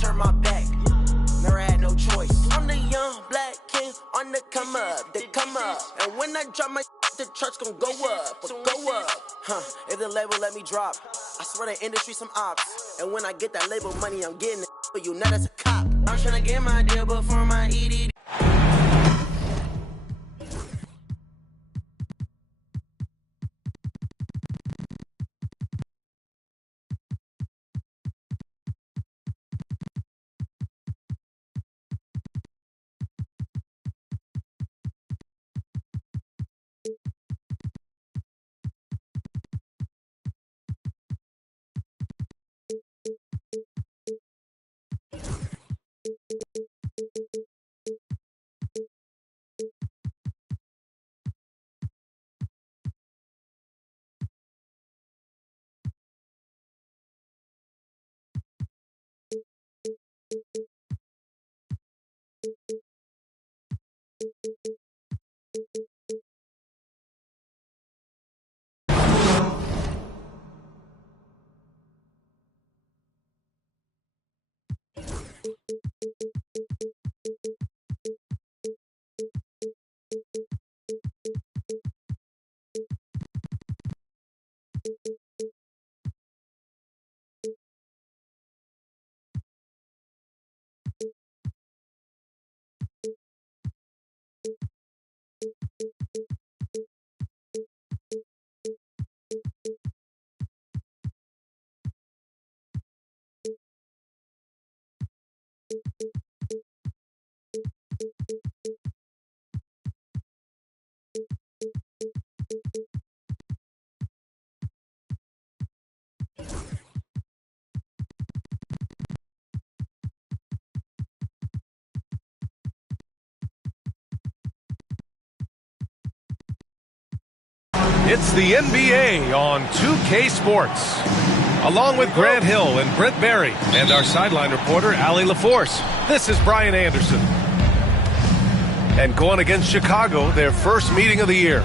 turn my back. Never had no choice. I'm the young black king on the come up, they come up. And when I drop my the truck's gon' go up, if the label let me drop, I swear the industry some ops. And when I get that label money, I'm getting it for you, not as a cop. I'm tryna get my deal before my ED. It's the NBA on 2K Sports. Along with Grant Hill and Brent Barry and our sideline reporter, Allie LaForce, this is Brian Anderson. And going against Chicago, their first meeting of the year.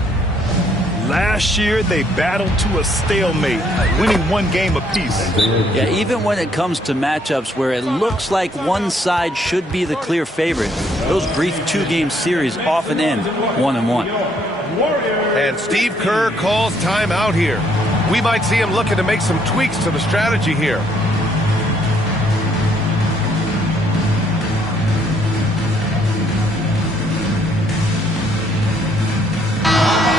Last year, they battled to a stalemate, winning one game apiece. Yeah, even when it comes to matchups where it looks like one side should be the clear favorite, those brief two-game series often end 1-1. And Steve Kerr calls timeout here. We might see him looking to make some tweaks to the strategy here.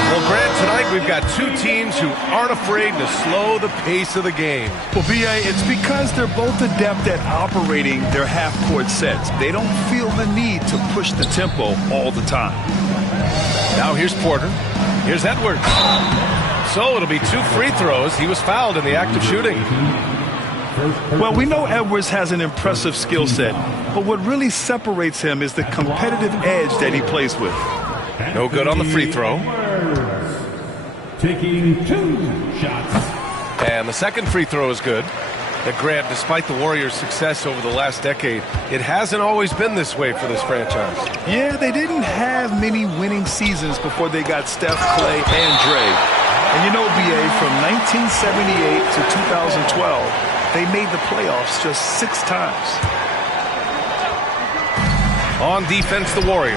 Well, Grant, tonight we've got two teams who aren't afraid to slow the pace of the game. Well, B.A., it's because they're both adept at operating their half-court sets. They don't feel the need to push the tempo all the time. Now here's Porter. Here's Edwards. So it'll be 2 free throws. He was fouled in the act of shooting. Well, we know Edwards has an impressive skill set, but what really separates him is the competitive edge that he plays with. No good on the free throw. Taking 2 shots. And the second free throw is good. And Grant, despite the Warriors' success over the last decade, it hasn't always been this way for this franchise. Yeah, they didn't have many winning seasons before they got Steph, Clay, and Dre. And you know, B.A., from 1978 to 2012, they made the playoffs just 6 times. On defense, the Warriors.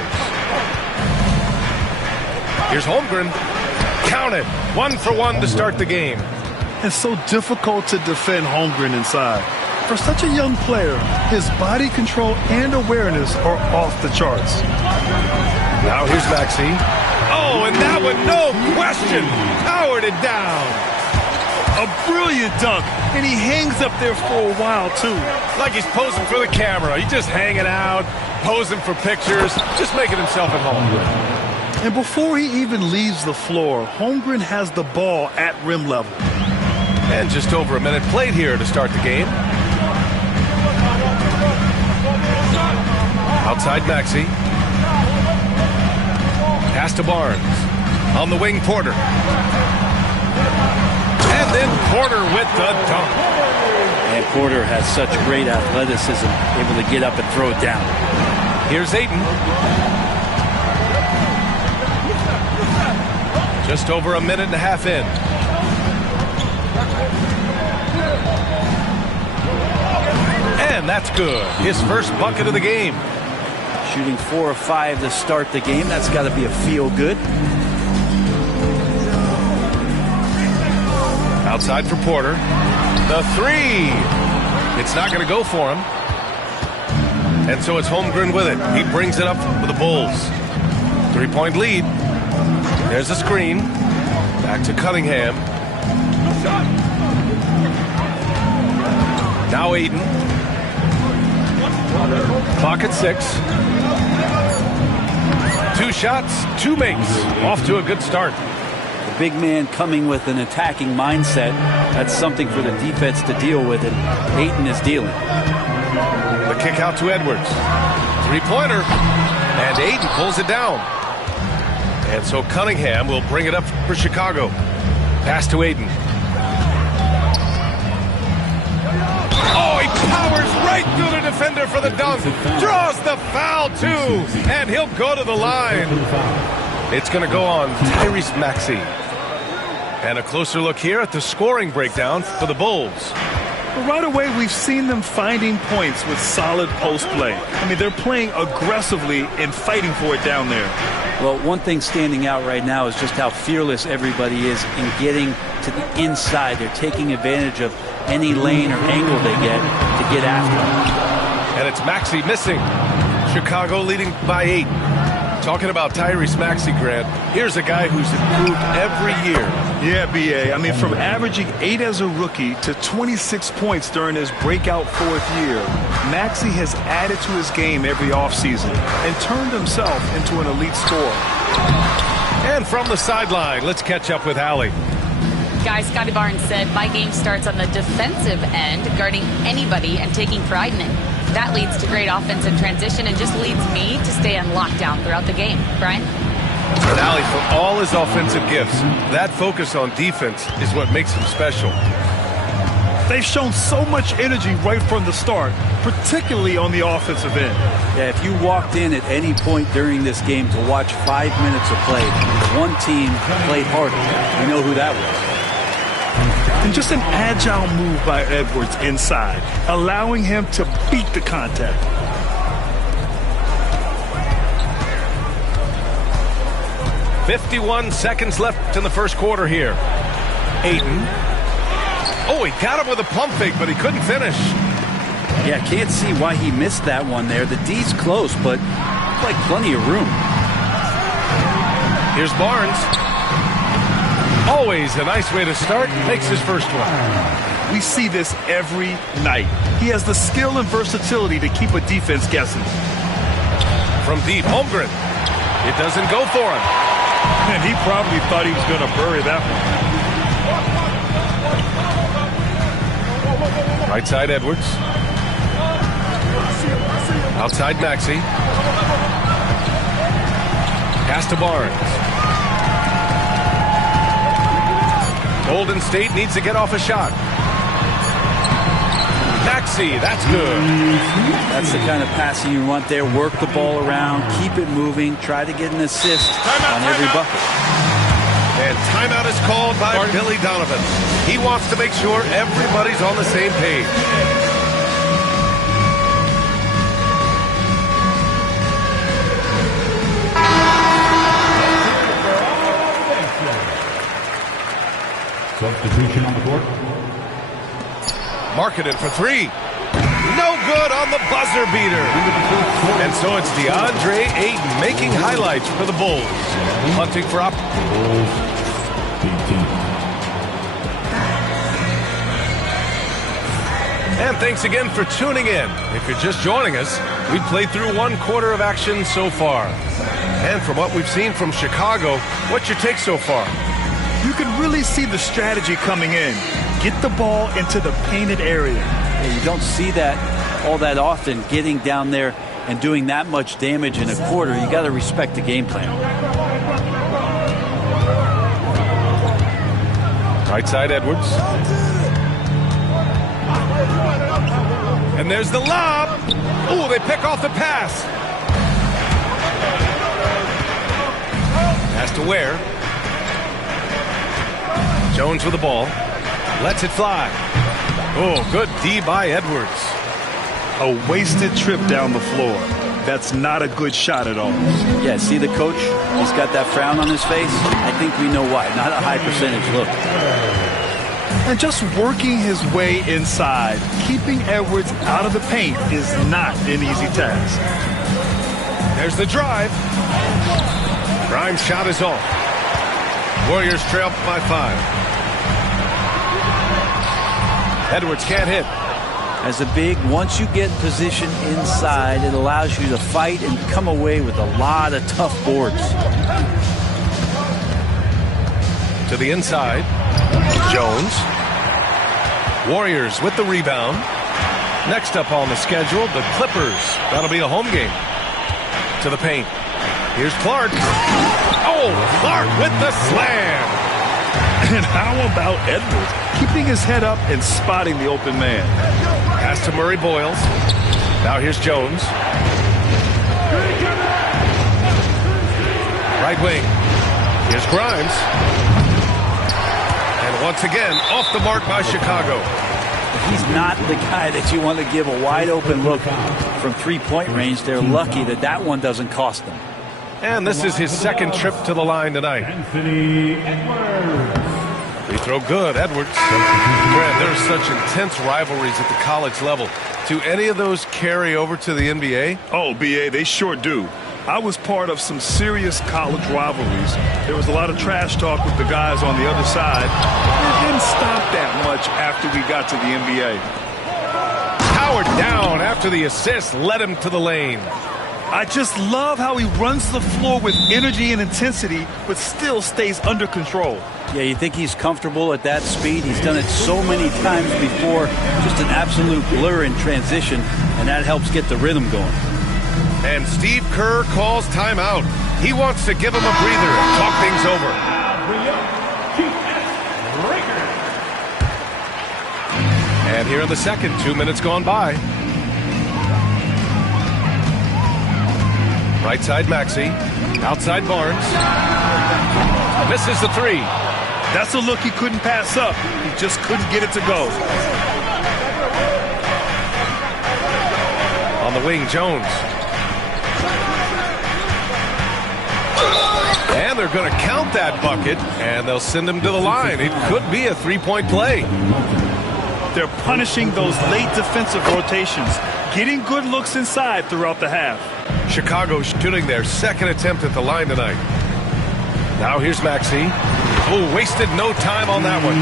Here's Holmgren. Count it. 1 for 1 to start the game. It's so difficult to defend Holmgren inside. For such a young player, his body control and awareness are off the charts. Now here's Maxey. Oh, and that one, no question, powered it down. A brilliant dunk, and he hangs up there for a while, too. Like he's posing for the camera. He's just hanging out, posing for pictures, just making himself at home. And before he even leaves the floor, Holmgren has the ball at rim level. And just over a minute played here to start the game. Outside Maxey. Pass to Barnes. On the wing, Porter. And then Porter with the dunk. And Porter has such great athleticism, able to get up and throw it down. Here's Ayton. Just over a minute and a half in. And And that's good. His first bucket of the game. Shooting 4 or 5 to start the game. That's got to be a feel-good. Outside for Porter. The three. It's not going to go for him. And so it's Holmgren with it. He brings it up for the Bulls. 3-point lead. There's a screen. Back to Cunningham. Now Ayton. Clock at 6. 2 shots, 2 makes. Off to a good start. The big man coming with an attacking mindset. That's something for the defense to deal with, and Ayton is dealing. The kick out to Edwards. 3-pointer. And Ayton pulls it down. And so Cunningham will bring it up for Chicago. Pass to Ayton. Oh, he powers right through the defender for the dunk. Draws the foul, too. And he'll go to the line. It's going to go on Tyrese Maxey. And a closer look here at the scoring breakdown for the Bulls. But right away, we've seen them finding points with solid post play. I mean, they're playing aggressively and fighting for it down there. Well, one thing standing out right now is just how fearless everybody is in getting to the inside. They're taking advantage of any lane or angle they get after them. And it's Maxey missing. Chicago leading by 8. Talking about Tyrese Maxey, Grant, here's a guy who's improved every year. Yeah, B.A. I mean, from averaging 8 as a rookie to 26 points during his breakout 4th year, Maxey has added to his game every offseason and turned himself into an elite scorer. And from the sideline, let's catch up with Allie. Guys, Scotty Barnes said, my game starts on the defensive end, guarding anybody and taking pride in it. That leads to great offensive transition and just leads me to stay on lockdown throughout the game. Brian? And Allie, for all his offensive gifts, that focus on defense is what makes him special. They've shown so much energy right from the start, particularly on the offensive end. Yeah, if you walked in at any point during this game to watch 5 minutes of play, one team played harder. You know who that was. And just an agile move by Edwards inside, allowing him to beat the contact. "51 seconds left in the first quarter here. Ayton. Oh, he got him with a pump fake, but he couldn't finish. Yeah, can't see why he missed that one there. The D's close, but like plenty of room. Here's Barnes. Always a nice way to start. Makes his first one. We see this every night. He has the skill and versatility to keep a defense guessing. From deep, Holmgren. It doesn't go for him. And he probably thought he was going to bury that one. Right side, Edwards. Outside, Maxey. Pass to Barnes. Golden State needs to get off a shot. Maxey, that's good. That's the kind of passing you want there. Work the ball around, keep it moving, try to get an assist on every bucket. And timeout is called by Billy Donovan. He wants to make sure everybody's on the same page. Substitution on the court. Marketed for 3. No good on the buzzer beater. And so it's DeAndre Ayton making highlights for the Bulls. Hunting for up. And thanks again for tuning in. If you're just joining us, we've played through 1 quarter of action so far. And from what we've seen from Chicago, what's your take so far? You can really see the strategy coming in. Get the ball into the painted area. Yeah, you don't see that all that often, getting down there and doing that much damage in a quarter. You got to respect the game plan. Right side, Edwards. And there's the lob. Oh, they pick off the pass. Pass to Ware. Jones with the ball. Lets it fly. Oh, good D by Edwards. A wasted trip down the floor. That's not a good shot at all. Yeah, see the coach? He's got that frown on his face. I think we know why. Not a high percentage look. And just working his way inside, keeping Edwards out of the paint is not an easy task. There's the drive. Grimes' shot is off. Warriors trail by 5. Edwards can't hit. As a big, once you get position inside, it allows you to fight and come away with a lot of tough boards. To the inside. Jones. Warriors with the rebound. Next up on the schedule, the Clippers. That'll be a home game. To the paint. Here's Clark. Oh, Clark with the slam. And how about Edwards? Keeping his head up and spotting the open man. Pass to Murray Boyles. Now here's Jones. Right wing. Here's Grimes. And once again, off the mark by Chicago. He's not the guy that you want to give a wide open look from three-point range. They're lucky that that one doesn't cost them. And this is his second trip to the line tonight. Anthony Edwards. Free throw good, Edwards. Grant, there's such intense rivalries at the college level. Do any of those carry over to the NBA? Oh, B.A., they sure do. I was part of some serious college rivalries. There was a lot of trash talk with the guys on the other side. It didn't stop that much after we got to the NBA. Howard down after the assist led him to the lane. I just love how he runs the floor with energy and intensity, but still stays under control. Yeah, you think he's comfortable at that speed? He's done it so many times before. Just an absolute blur in transition, and that helps get the rhythm going. And Steve Kerr calls timeout. He wants to give him a breather and talk things over. And here in the second, 2 minutes gone by. Right side Maxey. Outside Barnes. Misses the three. That's a look he couldn't pass up. He just couldn't get it to go. On the wing, Jones. And they're going to count that bucket, and they'll send him to the line. It could be a three-point play. They're punishing those late defensive rotations, getting good looks inside throughout the half. Chicago shooting their second attempt at the line tonight. Now here's Maxey. Oh, wasted no time on that one.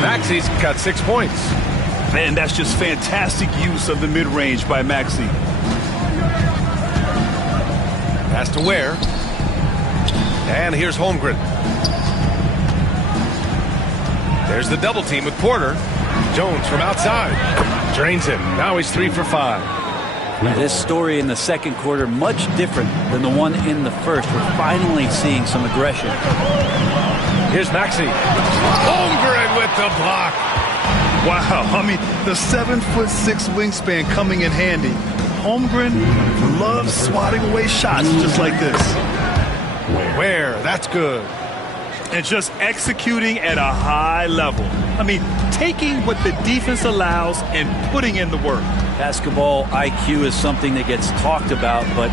Maxey's got 6 points. And that's just fantastic use of the mid-range by Maxey. Pass to Ware. And here's Holmgren. There's the double team with Porter. Jones from outside. Drains him. Now he's 3 for 5. This story in the second quarter, much different than the one in the first. We're finally seeing some aggression. Here's Maxey. Holmgren with the block. Wow, I mean, the 7'6" wingspan coming in handy. Holmgren loves swatting away shots just like this. Ware, that's good. And just executing at a high level. I mean, taking what the defense allows and putting in the work. Basketball IQ is something that gets talked about, but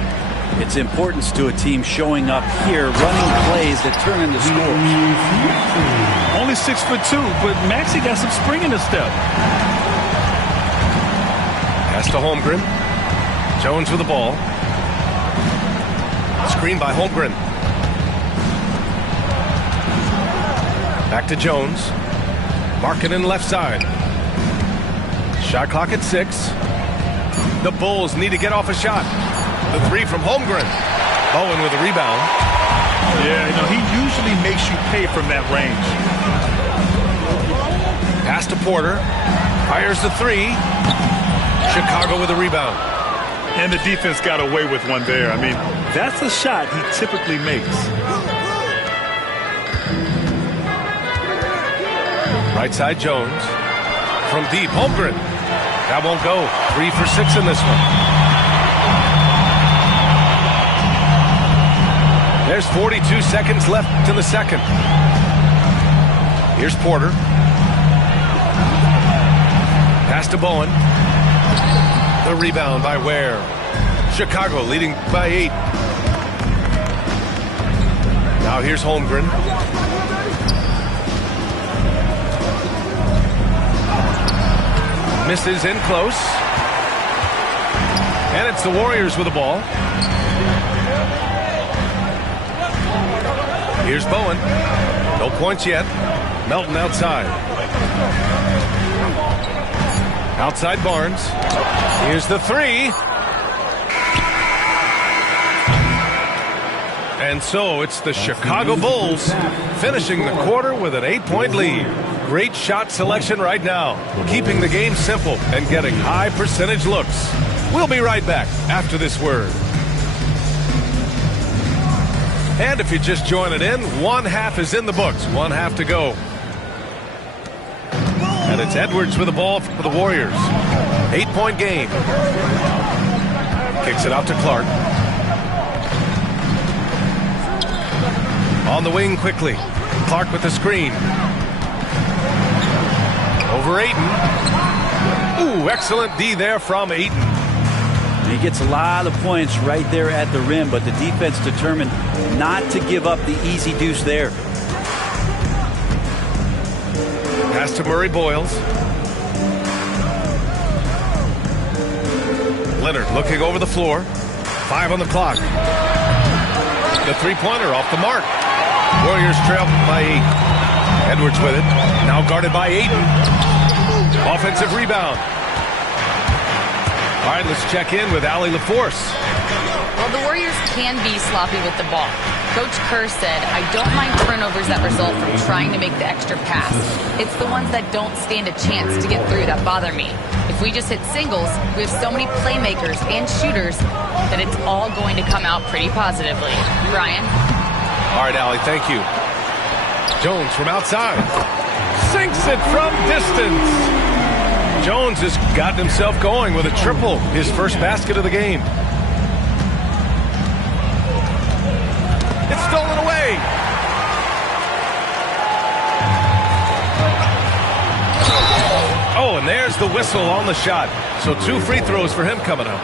its importance to a team showing up here, running plays that turn into scores. Only 6'2", but Maxey got some spring in his step. Pass to Holmgren. Jones with the ball. Screen by Holmgren. Back to Jones. Markkanen left side. Shot clock at 6. The Bulls need to get off a shot. The three from Holmgren. Bowen with a rebound. Yeah, you know, he usually makes you pay from that range. Pass to Porter. Fires the three. Chicago with a rebound. And the defense got away with one there. I mean, that's a shot he typically makes. Right side Jones. From deep, Holmgren. That won't go. 3 for 6 in this one. There's 42 seconds left in the second. Here's Porter. Pass to Bowen. The rebound by Ware. Chicago leading by 8. Now here's Holmgren. Misses in close. And it's the Warriors with the ball. Here's Bowen. No points yet. Melton outside. Outside Barnes. Here's the 3. And so it's the Chicago Bulls finishing the quarter with an 8-point lead. Great shot selection right now, keeping the game simple and getting high percentage looks. We'll be right back after this word. And if you're just joining in, one half is in the books, one half to go. And it's Edwards with the ball for the Warriors. 8-point game. Kicks it out to Clark. On the wing quickly. Clark with the screen. Over Ayton. Ooh, excellent D there from Ayton. He gets a lot of points right there at the rim, but the defense determined not to give up the easy deuce there. Pass to Murray Boyles. Leonard looking over the floor. 5 on the clock. The three-pointer off the mark. Warriors trail by 8. Edwards with it. Now guarded by Ayton. Offensive rebound. All right, let's check in with Allie LaForce. Well, the Warriors can be sloppy with the ball. Coach Kerr said, I don't mind turnovers that result from trying to make the extra pass. It's the ones that don't stand a chance to get through that bother me. If we just hit singles, we have so many playmakers and shooters that it's all going to come out pretty positively. Brian? All right, Allie, thank you. Jones from outside. Sinks it from distance. Jones has gotten himself going with a triple, his first basket of the game. It's stolen away. Oh, and there's the whistle on the shot. So 2 free throws for him coming up.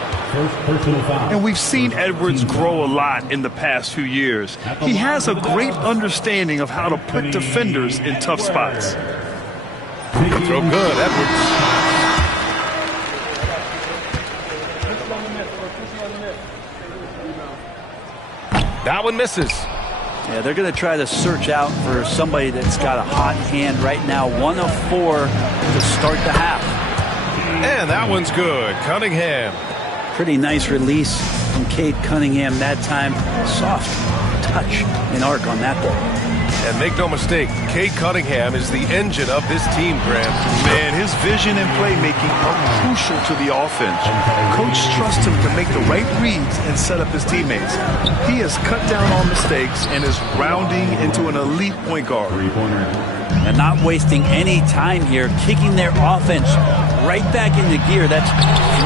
And we've seen Edwards grow a lot in the past few years. He has a great understanding of how to put defenders in tough spots. Throw good, Edwards. That one misses. Yeah, they're going to try to search out for somebody that's got a hot hand right now. 1 of 4 to start the half. And that one's good. Cunningham. Pretty nice release from Cade Cunningham that time. Soft touch and arc on that ball. And make no mistake, Cade Cunningham is the engine of this team, Grant. Man, his vision and playmaking are crucial to the offense. Coach trusts him to make the right reads and set up his teammates. He has cut down on mistakes and is rounding into an elite point guard. And not wasting any time here, kicking their offense right back into gear. That's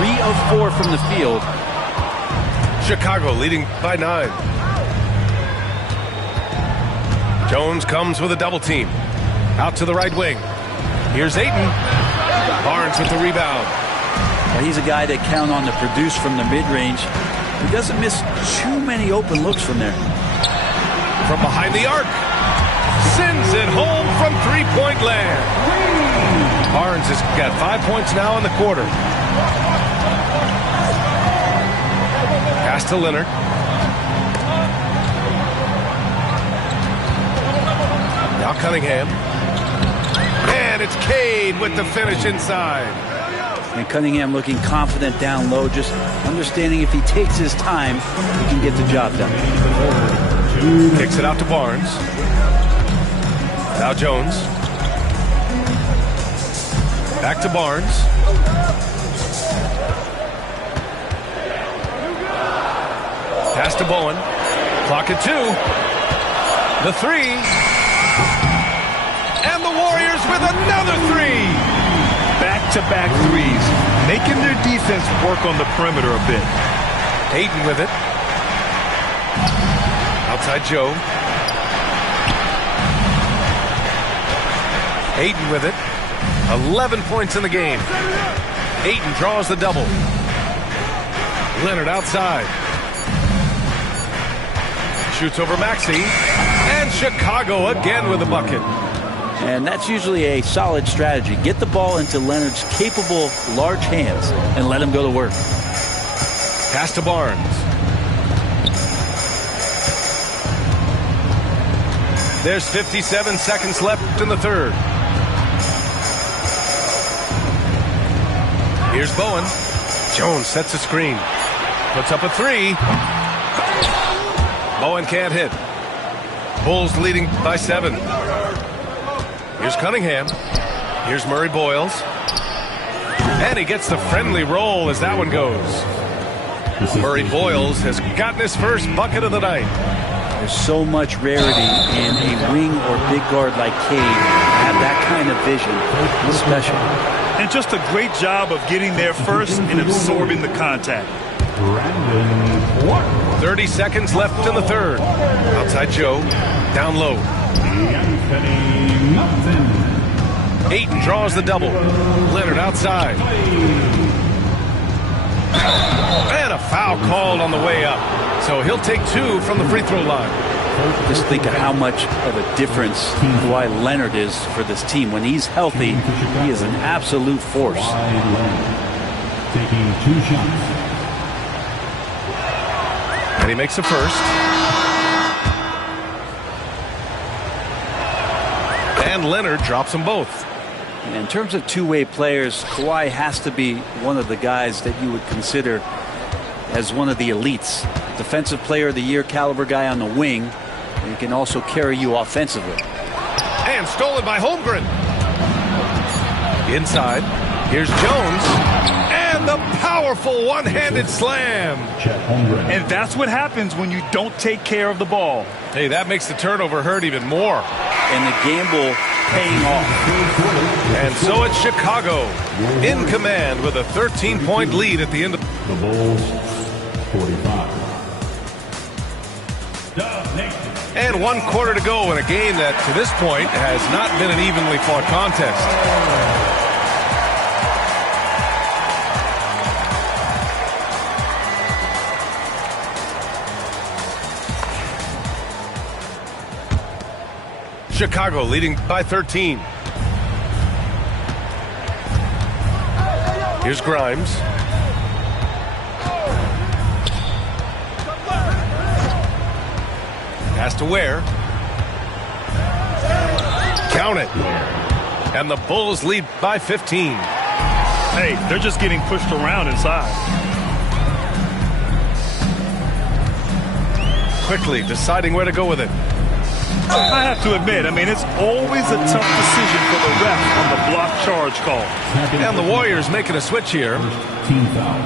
3 of 4 from the field. Chicago leading by 9. Jones comes with a double team. Out to the right wing. Here's Ayton. Barnes with the rebound. Well, he's a guy that count on to produce from the mid-range. He doesn't miss too many open looks from there. From behind the arc. Sends it home from three-point land. Barnes has got 5 points now in the quarter. Pass to Leonard. Now Cunningham. And it's Cade with the finish inside. And Cunningham looking confident down low, just understanding if he takes his time, he can get the job done. Kicks it out to Barnes. Now Jones. Back to Barnes. Pass to Bowen. Clock at 2. The 3. And the Warriors with another 3. Back-to-back threes, making their defense work on the perimeter a bit. Ayton with it. Outside Joe. Ayton with it. 11 points in the game. Ayton draws the double. Leonard outside. Shoots over Maxey. And Chicago again with a bucket. And that's usually a solid strategy. Get the ball into Leonard's capable, large hands and let him go to work. Pass to Barnes. There's 57 seconds left in the third. Here's Bowen. Jones sets a screen. Puts up a three. Bowen can't hit. Bulls leading by 7. Here's Cunningham. Here's Murray Boyles. And he gets the friendly roll as that one goes. Murray Boyles has gotten his first bucket of the night. There's so much rarity in a wing or big guard like Cade to have that kind of vision. It's special. And just a great job of getting there first and absorbing the contact. 30 seconds left in the third. Outside Joe. Down low. Ayton draws the double. Leonard outside. And a foul called on the way up. So he'll take 2 from the free throw line. Just think of how much of a difference Kawhi Leonard is for this team. When he's healthy, he is an absolute force. Taking 2 shots. And he makes the first. And Leonard drops them both. In terms of two-way players, Kawhi has to be one of the guys that you would consider as one of the elites. Defensive player of the year caliber guy on the wing. And he can also carry you offensively. And stolen by Holmgren. Inside. Here's Jones. And the powerful one-handed slam. And that's what happens when you don't take care of the ball. Hey, that makes the turnover hurt even more. And the gamble paying off. And so it's Chicago in command with a 13-point lead at the end of the Bulls 45. And 1 quarter to go in a game that to this point has not been an evenly fought contest. Chicago leading by 13. Here's Grimes. Pass to Ware. Count it. And the Bulls lead by 15. Hey, they're just getting pushed around inside. Quickly deciding where to go with it. I have to admit, it's always a tough decision for the ref on the block charge call. And the Warriors making a switch here. Team foul.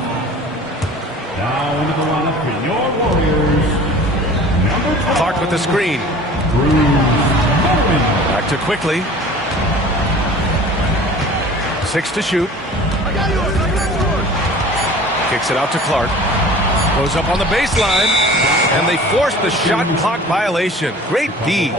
Now into the lineup for your Warriors. Clark with the screen. Back to Quickly. 6 to shoot. Kicks it out to Clark. Goes up on the baseline. And they force the shot clock violation. Great D.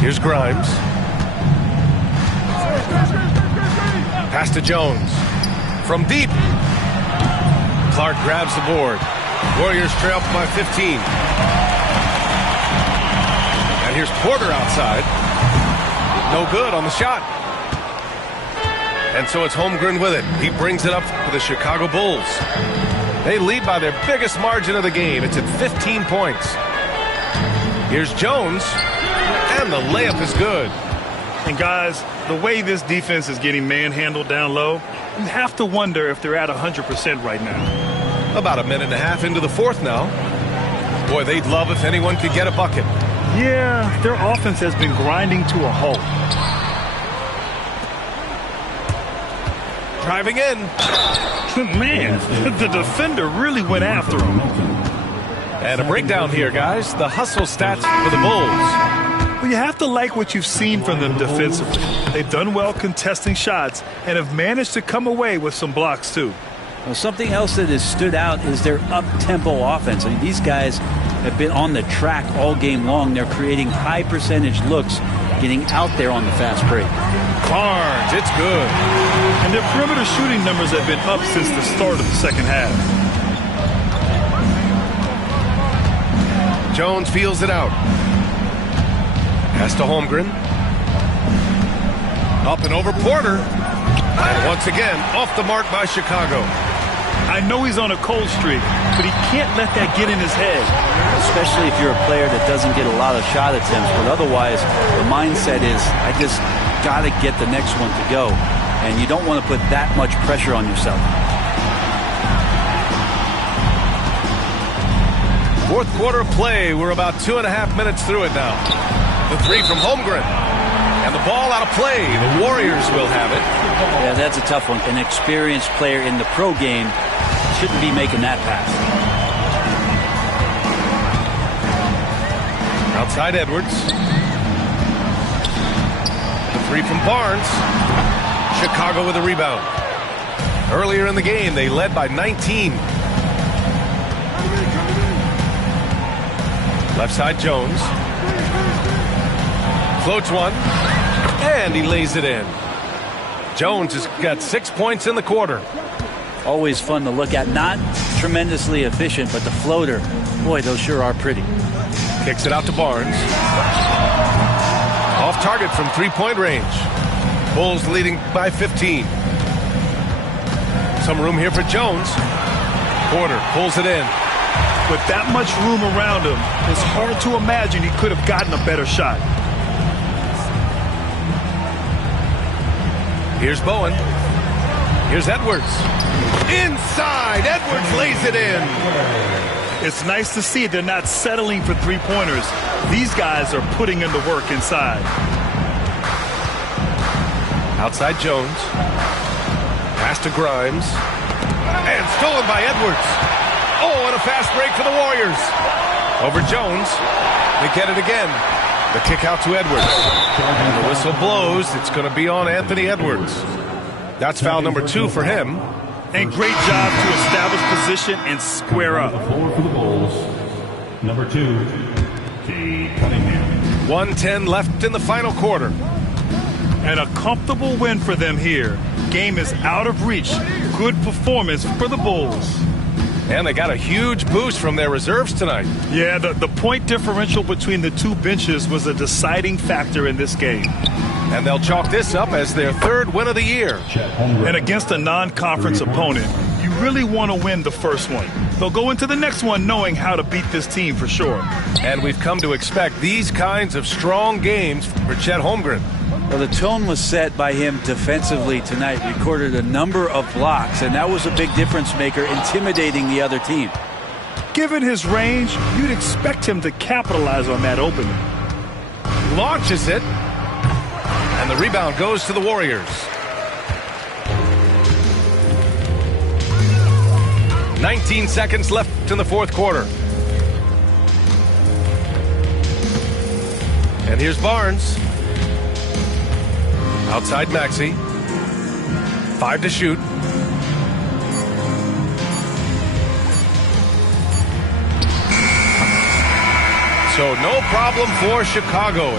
Here's Grimes. Pass to Jones. From deep. Clark grabs the board. Warriors trail by 15. And here's Porter outside. No good on the shot. And so it's Holmgren with it. He brings it up for the Chicago Bulls. They lead by their biggest margin of the game. It's at 15 points. Here's Jones. And the layup is good. And guys, the way this defense is getting manhandled down low, you have to wonder if they're at 100% right now. About a minute and a half into the fourth now. Boy, they'd love if anyone could get a bucket. Yeah, their offense has been grinding to a halt. Driving in. Man, the defender really went after him. And a breakdown here, guys. The hustle stats for the Bulls. Well, you have to like what you've seen from them defensively. They've done well contesting shots and have managed to come away with some blocks, too. Well, something else that has stood out is their up-tempo offense. I mean, these guys have been on the track all game long. They're creating high-percentage looks, getting out there on the fast break. Barnes, it's good. And their perimeter shooting numbers have been up since the start of the second half. Jones feels it out. Pass to Holmgren. Up and over Porter. And once again, off the mark by Chicago. I know he's on a cold streak, but he can't let that get in his head. Especially if you're a player that doesn't get a lot of shot attempts. But otherwise, the mindset is, I just got to get the next one to go. And you don't want to put that much pressure on yourself. Fourth quarter play. We're about 2.5 minutes through it now. The three from Holmgren. And the ball out of play. The Warriors will have it. Yeah, that's a tough one. An experienced player in the pro game shouldn't be making that pass. Outside Edwards. The three from Barnes. Chicago with a rebound. Earlier in the game, they led by 19. Left side Jones. Floats one. And he lays it in. Jones has got 6 points in the quarter. Always fun to look at. Not tremendously efficient, but the floater, boy, those sure are pretty. Kicks it out to Barnes. Off target from three-point range. Bulls leading by 15. Some room here for Jones. Porter pulls it in. With that much room around him, it's hard to imagine he could have gotten a better shot. Here's Bowen. Here's Edwards. Inside. Edwards lays it in. It's nice to see they're not settling for three-pointers. These guys are putting in the work inside. Outside Jones. Pass to Grimes. And stolen by Edwards. Oh, and a fast break for the Warriors. Over Jones. They get it again. The kick out to Edwards. And the whistle blows. It's going to be on Anthony Edwards. That's foul number 2 for him. And great job to establish position and square up. 4 for the Bulls. Number 2, Cade Cunningham. 1:10 left in the final quarter. And a comfortable win for them here. Game is out of reach. Good performance for the Bulls. And they got a huge boost from their reserves tonight. Yeah, the point differential between the two benches was a deciding factor in this game. And they'll chalk this up as their 3rd win of the year. And against a non-conference opponent, you really want to win the first one. They'll go into the next one knowing how to beat this team for sure. And we've come to expect these kinds of strong games for Chet Holmgren. Well, the tone was set by him defensively tonight. Recorded a number of blocks, and that was a big difference maker, intimidating the other team. Given his range, you'd expect him to capitalize on that opening. Launches it. And the rebound goes to the Warriors. 19 seconds left in the fourth quarter. And here's Barnes. Outside Maxey. 5 to shoot. So no problem for Chicago.